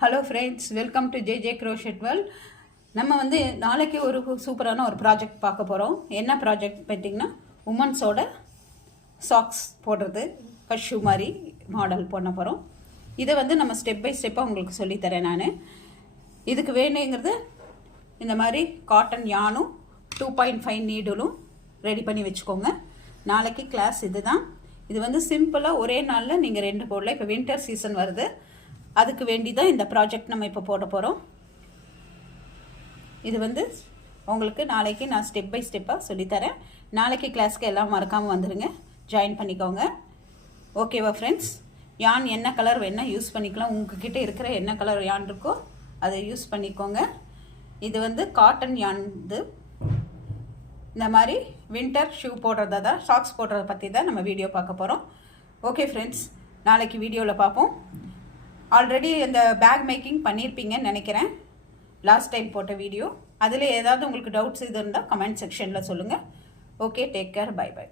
Hello friends welcome to J J crochet நம்ம வந்து நாளைக்கு ஒரு சூப்பரான ஒரு ப்ராஜெக்ட் பார்க்க போகிறோம் என்ன ப்ராஜெக்ட் பார்த்தீங்கன்னா உமன்ஸோட சாக்ஸ் போடுறது கஷ்யூ மாதிரி மாடல் பண்ண போகிறோம் இதை வந்து நம்ம ஸ்டெப் பை ஸ்டெப்பாக உங்களுக்கு சொல்லித்தரேன் நான். இதுக்கு வேணுங்கிறது இந்த மாதிரி காட்டன் யானும் டூ பாயிண்ட் ஃபைவ் நீடலும் ரெடி பண்ணி வச்சுக்கோங்க. நாளைக்கு கிளாஸ் இதுதான். இது வந்து சிம்பிளாக ஒரே நாளில் நீங்கள் ரெண்டு போடல இப்போ வின்டர் சீசன் வருது. அதுக்கு வேண்டி தான் இந்த ப்ராஜெக்ட் நம்ம இப்போ போட போகிறோம் இது வந்து உங்களுக்கு நாளைக்கு நான் ஸ்டெப் பை ஸ்டெப்பாக சொல்லித்தரேன் நாளைக்கு கிளாஸ்க்கு எல்லாம் மறக்காமல் வந்துடுங்க ஜாயின் பண்ணிக்கோங்க. ஓகேவா ஃப்ரெண்ட்ஸ் யான் என்ன கலர் வேணால் யூஸ் பண்ணிக்கலாம். உங்ககிட்ட இருக்கிற என்ன கலர் யான் இருக்கோ அதை யூஸ் பண்ணிக்கோங்க. இது வந்து காட்டன் யான் இது. இந்த மாதிரி வின்டர் ஷூ போடுறதா தான் ஷாக்ஸ் போடுறத பற்றி தான் நம்ம வீடியோ பார்க்க போகிறோம் ஓகே ஃப்ரெண்ட்ஸ் நாளைக்கு வீடியோவில் பார்ப்போம். ஆல்ரெடி இந்த பேக் மேக்கிங் பண்ணியிருப்பீங்கன்னு நினைக்கிறேன். லாஸ்ட் டைம் போட்ட வீடியோ அதில் ஏதாவது உங்களுக்கு டவுட்ஸ் இது இருந்தால் கமெண்ட் செக்ஷனில் சொல்லுங்கள் okay take care bye bye